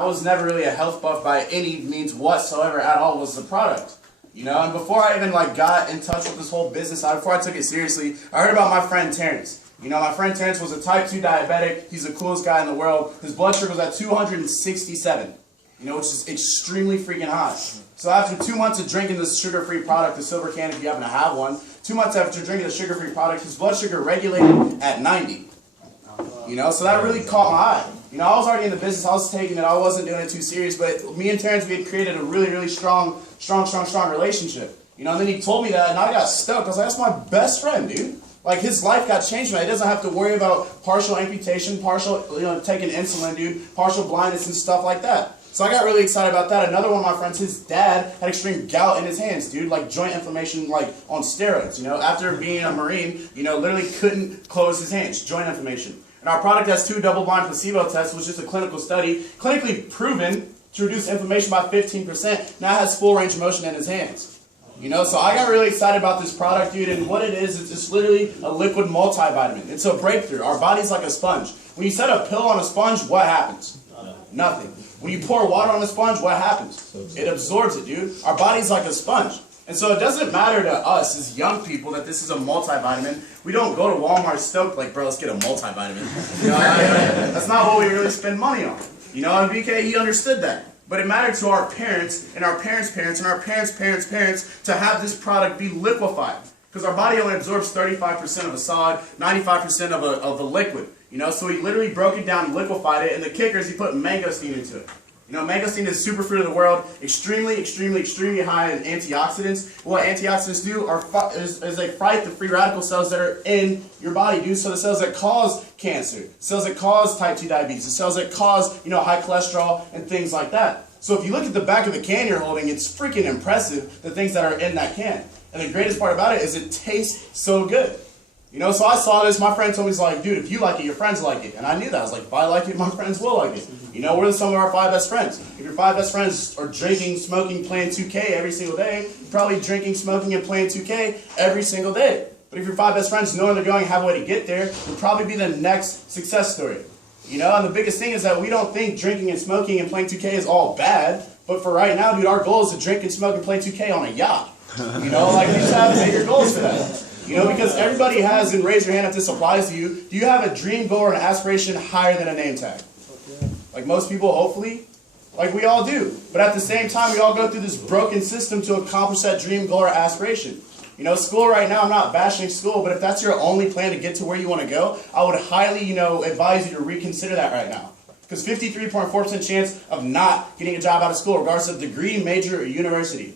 I was never really a health buff by any means whatsoever at all, was the product. You know, and before I even got in touch with this whole business, before I took it seriously, I heard about my friend Terrence. You know, my friend Terrence was a type 2 diabetic. He's the coolest guy in the world. His blood sugar was at 267, you know, which is extremely freaking high. So after 2 months of drinking this sugar-free product, the silver can if you happen to have one, 2 months after drinking the sugar-free product, his blood sugar regulated at 90. You know, so that really caught my eye. You know, I was already in the business, I was taking it, I wasn't doing it too serious, but me and Terrence, we had created a really strong relationship. You know, and then he told me that, and I got stoked. I was like, that's my best friend, dude. Like, his life got changed, man. He doesn't have to worry about partial amputation, partial, you know, taking insulin, dude, partial blindness and stuff like that. So I got really excited about that. Another one of my friends, his dad had extreme gout in his hands, dude, like joint inflammation, like on steroids, you know. After being a Marine, you know, literally couldn't close his hands, joint inflammation. And our product has 2 double-blind placebo tests, which is a clinical study, clinically proven to reduce inflammation by 15%. Now has full range of motion in his hands. You know, so I got really excited about this product, dude, and what it is, it's just literally a liquid multivitamin. It's a breakthrough. Our body's like a sponge. When you set a pill on a sponge, what happens? Nothing. When you pour water on a sponge, what happens? It absorbs it, dude. Our body's like a sponge. And so it doesn't matter to us as young people that this is a multivitamin. We don't go to Walmart stoked like, bro, let's get a multivitamin. You know, that's not what we really spend money on. You know, and BK, he understood that. But it mattered to our parents and our parents' parents and our parents' parents' parents to have this product be liquefied. Because our body only absorbs 35% of a solid, 95% of the liquid. You know, so he literally broke it down, liquefied it, and the kicker is he put mangosteen into it. You know, mangosteen is the superfood of the world, extremely high in antioxidants. What antioxidants do is they fight the free radical cells that are in your body, dude. So the cells that cause cancer, cells that cause type 2 diabetes, the cells that cause, you know, high cholesterol and things like that. So if you look at the back of the can you're holding, it's freaking impressive, the things that are in that can. And the greatest part about it is it tastes so good. You know, so I saw this, my friend told me, he's like, dude, if you like it, your friends like it. And I knew that. I was like, if I like it, my friends will like it. You know, we're some of our 5 best friends. If your 5 best friends are drinking, smoking, playing 2K every single day, you're probably drinking, smoking, and playing 2K every single day. But if your 5 best friends know where they're going and have a way to get there, you'll probably be the next success story. You know, and the biggest thing is that we don't think drinking and smoking and playing 2K is all bad. But for right now, dude, our goal is to drink and smoke and play 2K on a yacht. You know, like, you just have to bigger goals for that. You know, because everybody has, and raise your hand if this applies to you, do you have a dream, goal, or an aspiration higher than a name tag? Like most people, hopefully. Like we all do. But at the same time, we all go through this broken system to accomplish that dream, goal, or aspiration. You know, school right now, I'm not bashing school, but if that's your only plan to get to where you want to go, I would highly, you know, advise you to reconsider that right now. Because 53.4% chance of not getting a job out of school, regardless of degree, major, or university.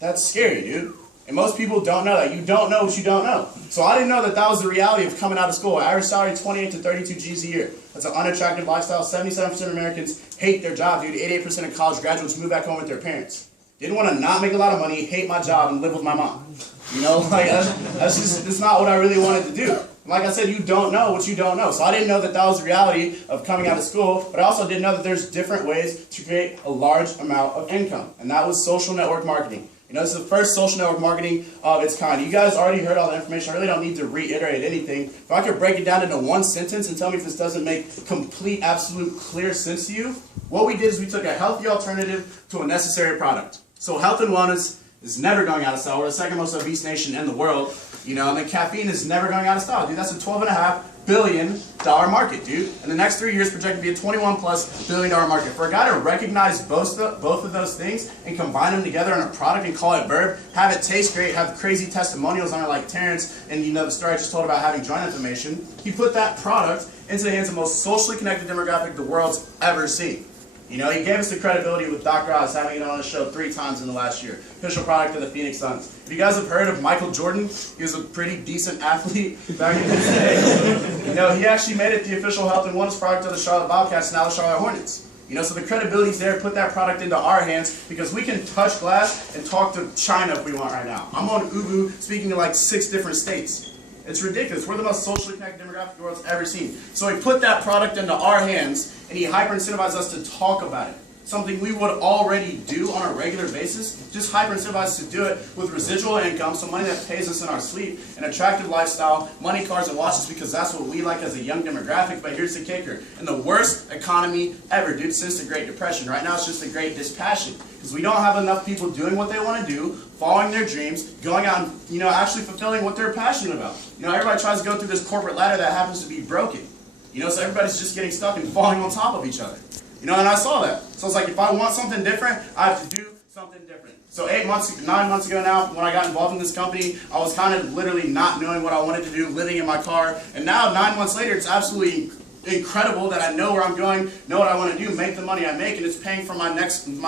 That's scary, dude. And most people don't know that. You don't know what you don't know. So I didn't know that that was the reality of coming out of school. Average salary, 28 to 32 G's a year. That's an unattractive lifestyle. 77% of Americans hate their job, dude. 88% of college graduates move back home with their parents. Didn't want to not make a lot of money, hate my job, and live with my mom. You know, like that's not what I really wanted to do. Like I said, you don't know what you don't know. So I didn't know that that was the reality of coming out of school, but I also didn't know that there's different ways to create a large amount of income. And that was social network marketing. You know, this is the first social network marketing of its kind. You guys already heard all the information. I really don't need to reiterate anything. If I could break it down into one sentence and tell me if this doesn't make complete, absolute, clear sense to you, what we did is we took a healthy alternative to a necessary product. So health and wellness is never going out of style. We're the second most obese nation in the world. You know, and then caffeine is never going out of style. Dude, that's a $12.5 billion market, dude. In the next 3 years, projected to be a $21+ billion market. For a guy to recognize both of those things and combine them together in a product and call it Verb, have it taste great, have crazy testimonials on it like Terrence, and you know the story I just told about having joint inflammation, he put that product into the hands of the most socially connected demographic the world's ever seen. You know, he gave us the credibility with Dr. Oz, having it on his show 3 times in the last year. Official product of the Phoenix Suns. If you guys have heard of Michael Jordan, he was a pretty decent athlete back in his day. You know, he actually made it the official health and wellness product of the Charlotte Bobcats, now the Charlotte Hornets. You know, so the credibility's there, put that product into our hands because we can touch glass and talk to China if we want right now. I'm on Ubu speaking to like 6 different states. It's ridiculous. We're the most socially connected demographic the world's ever seen. So he put that product into our hands, and he hyper-incentivized us to talk about it. something we would already do on a regular basis, just hyper-incentivized to do it with residual income, so money that pays us in our sleep, an attractive lifestyle, money, cars, and watches, because that's what we like as a young demographic. But here's the kicker. In the worst economy ever, dude, since the Great Depression. Right now it's just a great dispassion, because we don't have enough people doing what they want to do, following their dreams, going out and, actually fulfilling what they're passionate about. Everybody tries to go through this corporate ladder that happens to be broken. So everybody's just getting stuck and falling on top of each other. And I saw that. So it's like, if I want something different, I have to do something different. So 9 months ago now, when I got involved in this company, I was kind of literally not knowing what I wanted to do, living in my car. And now, 9 months later, it's absolutely incredible that I know where I'm going, know what I want to do, make the money I make, and it's paying for my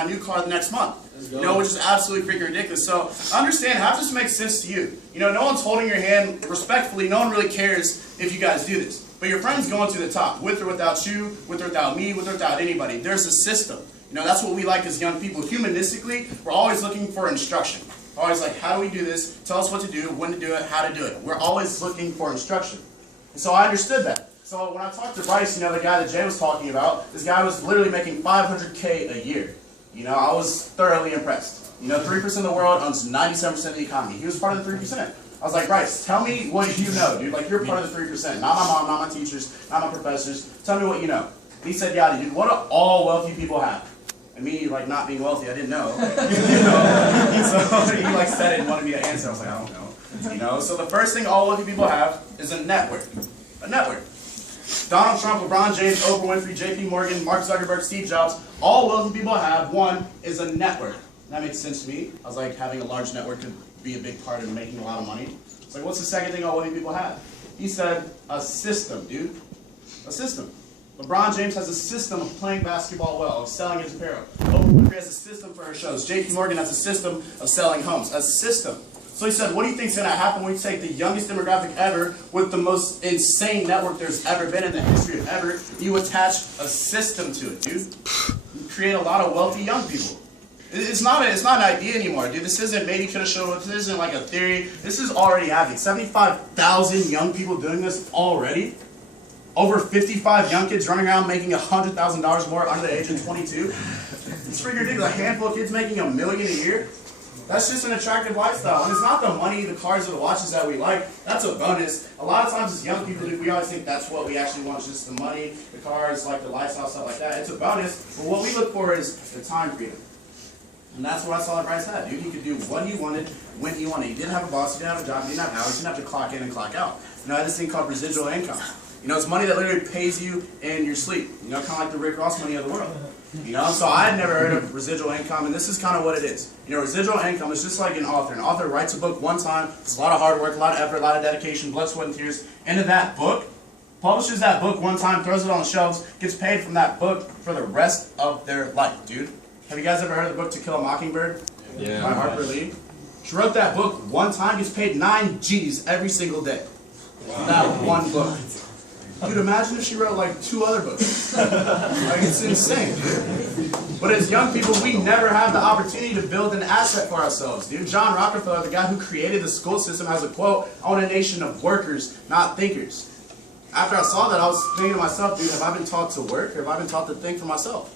new car the next month. Which is absolutely freaking ridiculous. So understand, have this make sense to you. No one's holding your hand respectfully. No one really cares if you guys do this. But your friend's going to the top, with or without you, with or without me, with or without anybody. There's a system. That's what we like as young people. Humanistically, we're always looking for instruction. We're always like, how do we do this? Tell us what to do, when to do it, how to do it. We're always looking for instruction. And so I understood that. So when I talked to Bryce, the guy that Jay was talking about, this guy was literally making $500K a year. I was thoroughly impressed. 3% of the world owns 97% of the economy. He was part of the 3%. I was like, Bryce, tell me what you know, dude. Like, you're part of the 3%. Not my mom, not my teachers, not my professors. Tell me what you know. He said, Yahdy, dude, what do all wealthy people have? And me, not being wealthy, I didn't know. So he, said it and wanted me to answer. I was like, I don't know. So the first thing all wealthy people have is a network. A network. Donald Trump, LeBron James, Oprah Winfrey, J.P. Morgan, Mark Zuckerberg, Steve Jobs, all wealthy people have one is a network. That makes sense to me. I was like, having a large network could be a big part of making a lot of money. It's like, what's the second thing all wealthy people have? He said, a system, dude. A system. LeBron James has a system of playing basketball well, of selling his apparel. Oprah Winfrey has a system for her shows. J.P. Morgan has a system of selling homes. A system. So he said, what do you think is going to happen when you take the youngest demographic ever with the most insane network there's ever been in the history of ever, you attach a system to it, dude? You create a lot of wealthy young people. It's not an idea anymore, dude. This isn't maybe could have shown. This isn't like a theory. This is already happening. 75,000 young people doing this already. Over 55 young kids running around making $100,000 more under the age of 22. It's freaking ridiculous. A handful of kids making $1 million a year. That's just an attractive lifestyle. And it's not the money, the cars, or the watches that we like. That's a bonus. A lot of times as young people, we always think that's what we actually want, just the money, the cars, the lifestyle, stuff like that. It's a bonus. But what we look for is the time freedom. And that's what I saw that Bryce had, dude. He could do what he wanted, when he wanted. He didn't have a boss, he didn't have a job, he didn't have hours, he didn't have to clock in and clock out. I had this thing called residual income. It's money that literally pays you in your sleep. Kind of like the Rick Ross money of the world. So I had never heard of residual income, and this is kind of what it is. Residual income is just like an author. An author writes a book one time, it's a lot of hard work, a lot of effort, a lot of dedication, blood, sweat, and tears into that book, publishes that book one time, throws it on the shelves, gets paid from that book for the rest of their life, dude. Have you guys ever heard of the book To Kill a Mockingbird? Yeah. By Harper Lee? She wrote that book one time, gets paid 9 G's every single day. Wow. That one book. Dude, imagine if she wrote 2 other books. It's insane, dude. But as young people, we never have the opportunity to build an asset for ourselves, dude. John Rockefeller, the guy who created the school system, has a quote, "I want a nation of workers, not thinkers." After I saw that, I was thinking to myself, dude, have I been taught to work, or have I been taught to think for myself?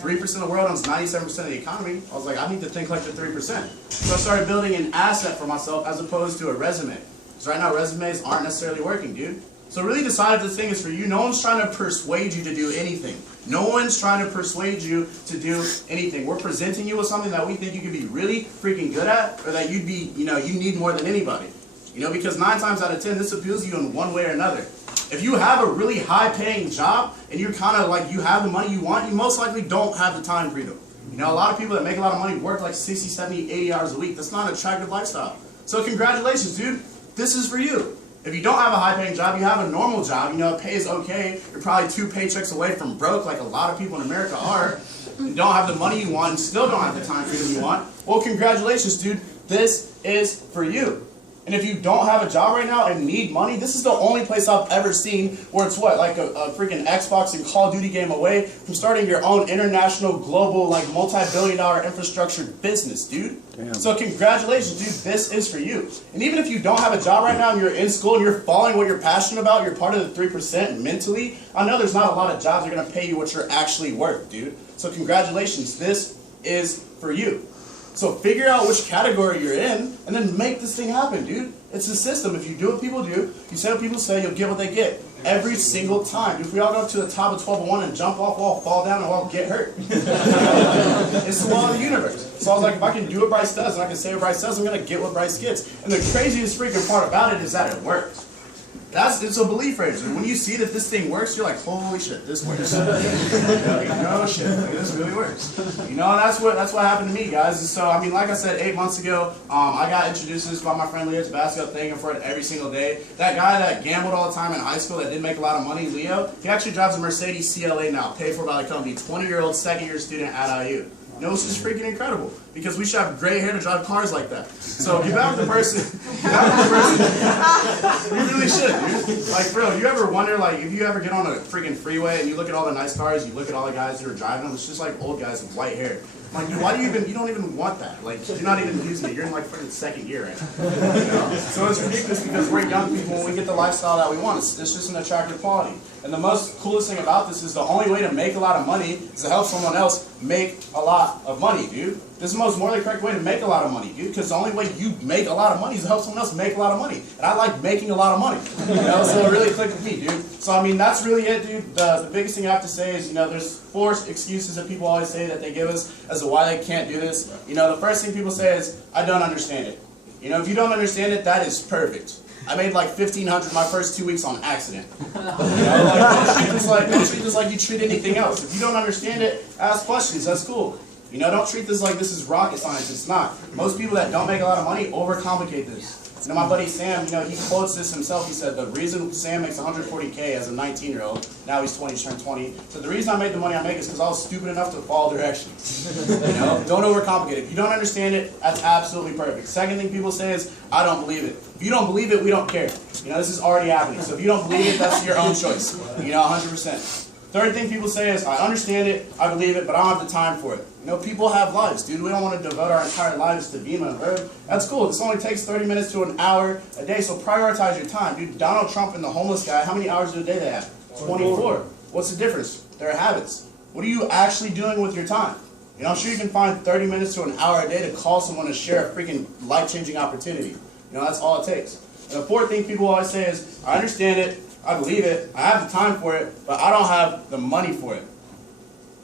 3% of the world owns 97% of the economy. I was like, I need to think like the 3%. So I started building an asset for myself as opposed to a resume. Because right now, resumes aren't necessarily working, dude. So really decide if this thing is for you. No one's trying to persuade you to do anything. No one's trying to persuade you to do anything. We're presenting you with something that we think you can be really freaking good at, or that you'd be, you need more than anybody. Because 9 times out of 10, this appeals to you in one way or another. If you have a really high-paying job, and you're kind of you have the money you want, you most likely don't have the time freedom. A lot of people that make a lot of money work 60, 70, 80 hours a week. That's not an attractive lifestyle. So congratulations, dude. This is for you. If you don't have a high-paying job, you have a normal job, it pays okay, you're probably 2 paychecks away from broke, like a lot of people in America are. You don't have the money you want and still don't have the time freedom you want. Well, congratulations, dude. This is for you. And if you don't have a job right now and need money, this is the only place I've ever seen where it's what, like a freaking Xbox and Call of Duty game away from starting your own international, global, like multi-billion-dollar infrastructure business, dude. Damn. So congratulations, dude, this is for you. And even if you don't have a job right now and you're in school and you're following what you're passionate about, you're part of the 3% mentally, I know there's not a lot of jobs that are going to pay you what you're actually worth, dude. So congratulations, this is for you. So figure out which category you're in, and then make this thing happen, dude. It's a system. If you do what people do, you say what people say, you'll get what they get. Every single time. If we all go up to the top of 1201 and jump off wall, fall down, and all get hurt. It's the law of the universe. So I was like, if I can do what Bryce does, and I can say what Bryce does, I'm going to get what Bryce gets. And the craziest freaking part about it is that it works. It's a belief rate. When you see that this thing works, you're like, holy shit, this works. No shit, this really works. You know, that's what happened to me, guys. And so, I mean, like I said, 8 months ago, I got introduced to this by my friend Leo Tabasco, thanking for it every single day. That guy that gambled all the time in high school that didn't make a lot of money, Leo, he actually drives a Mercedes CLA now, paid for by the company, 20-year-old second-year student at IU. You know, it's just freaking incredible because we should have gray hair to drive cars like that. So get back with the person. Get back with the person. You really should, dude. Like, bro, you ever wonder, like, if you ever get on a freaking freeway and you look at all the nice cars, you look at all the guys who are driving them, it's just like old guys with white hair. Like, dude, why do you don't even want that? Like, you're not even using it. You're in like freaking second year right now. You know? So it's ridiculous because we're young people and we get the lifestyle that we want. It's just an attractive quality. And the most coolest thing about this is the only way to make a lot of money is to help someone else make a lot of money, dude. This is the most morally correct way to make a lot of money, dude, because the only way you make a lot of money is to help someone else make a lot of money. And I like making a lot of money, you know, so it really clicked with me, dude. So, I mean, that's really it, dude. The biggest thing I have to say is, you know, there's 4 excuses that people always say that they give us as to why they can't do this. You know, the first thing people say is, I don't understand it. You know, if you don't understand it, that is perfect. I made like $1,500 my first 2 weeks on accident. You know, like, don't treat this like you treat anything else. If you don't understand it, ask questions. That's cool. You know, don't treat this like this is rocket science. It's not. Most people that don't make a lot of money overcomplicate this. You know, my buddy Sam, you know, he quotes this himself. He said, the reason Sam makes $140K as a 19-year-old, now he's 20, he's turned 20. So the reason I made the money I make is because I was stupid enough to follow directions. You know, don't overcomplicate it. If you don't understand it, that's absolutely perfect. Second thing people say is, I don't believe it. If you don't believe it, we don't care. You know, this is already happening. So if you don't believe it, that's your own choice. You know, 100%. Third thing people say is, I understand it, I believe it, but I don't have the time for it. You know, people have lives, dude. We don't want to devote our entire lives to being on Earth. That's cool. This only takes 30 minutes to an hour a day, so prioritize your time. Dude, Donald Trump and the homeless guy, how many hours a day they have? 24. What's the difference? Their habits. What are you actually doing with your time? You know, I'm sure you can find 30 minutes to an hour a day to call someone and share a freaking life-changing opportunity. You know, that's all it takes. And the fourth thing people always say is, I understand it, I believe it, I have the time for it, but I don't have the money for it.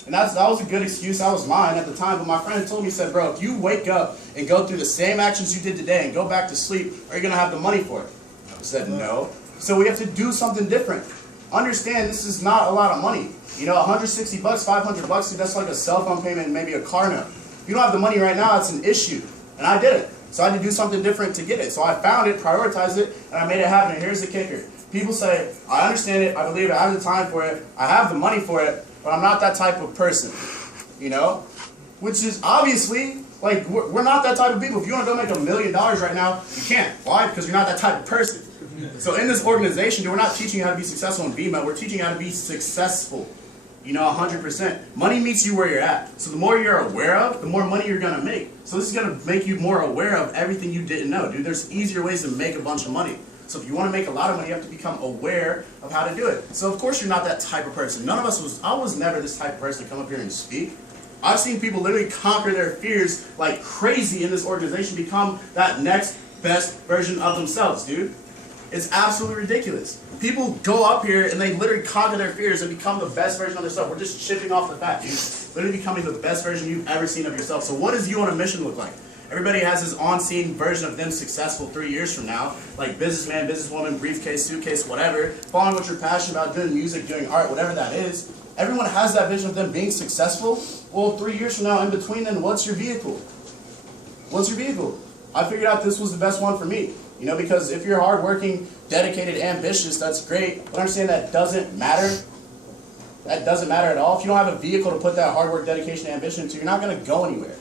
And that was a good excuse. That was mine at the time. But my friend told me, he said, bro, if you wake up and go through the same actions you did today and go back to sleep, are you going to have the money for it? I said, no. So we have to do something different. Understand this is not a lot of money. You know, $160, $500, that's like a cell phone payment and maybe a car note. If you don't have the money right now, it's an issue. And I did it. So I had to do something different to get it. So I found it, prioritized it, and I made it happen. And here's the kicker. People say, I understand it, I believe it, I have the time for it, I have the money for it, but I'm not that type of person, you know? Which is obviously, like, we're not that type of people. If you want to go make $1 million right now, you can't. Why? Because you're not that type of person. So in this organization, we're not teaching you how to be successful in BMO, we're teaching you how to be successful. You know, 100%. Money meets you where you're at. So the more you're aware of, the more money you're going to make. So this is going to make you more aware of everything you didn't know, dude. There's easier ways to make a bunch of money. So if you want to make a lot of money, you have to become aware of how to do it. So of course you're not that type of person. None of us I was never this type of person to come up here and speak. I've seen people literally conquer their fears like crazy in this organization, become that next best version of themselves, dude. It's absolutely ridiculous. People go up here and they literally conquer their fears and become the best version of themselves. We're just chipping off the fat, dude. Literally becoming the best version you've ever seen of yourself. So what does you on a mission look like? Everybody has this on-scene version of them successful 3 years from now, like businessman, businesswoman, briefcase, suitcase, whatever, following what you're passionate about, doing music, doing art, whatever that is. Everyone has that vision of them being successful. Well, 3 years from now, in between then, what's your vehicle? What's your vehicle? I figured out this was the best one for me. You know, because if you're hardworking, dedicated, ambitious, that's great. But understand that doesn't matter. That doesn't matter at all. If you don't have a vehicle to put that hard work, dedication, and ambition into, you're not going to go anywhere.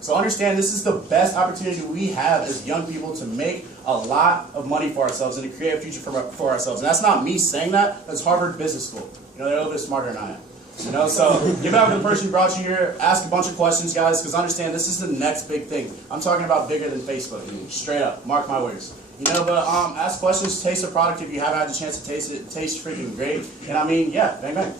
So understand this is the best opportunity we have as young people to make a lot of money for ourselves and to create a future for ourselves. And that's not me saying that, that's Harvard Business School. You know, they're a little bit smarter than I am. You know, so give it up to the person who brought you here. Ask a bunch of questions, guys, because understand this is the next big thing. I'm talking about bigger than Facebook. Straight up, mark my words. You know, but ask questions, taste the product if you haven't had the chance to taste it. It tastes freaking great. And I mean, yeah, bang bang.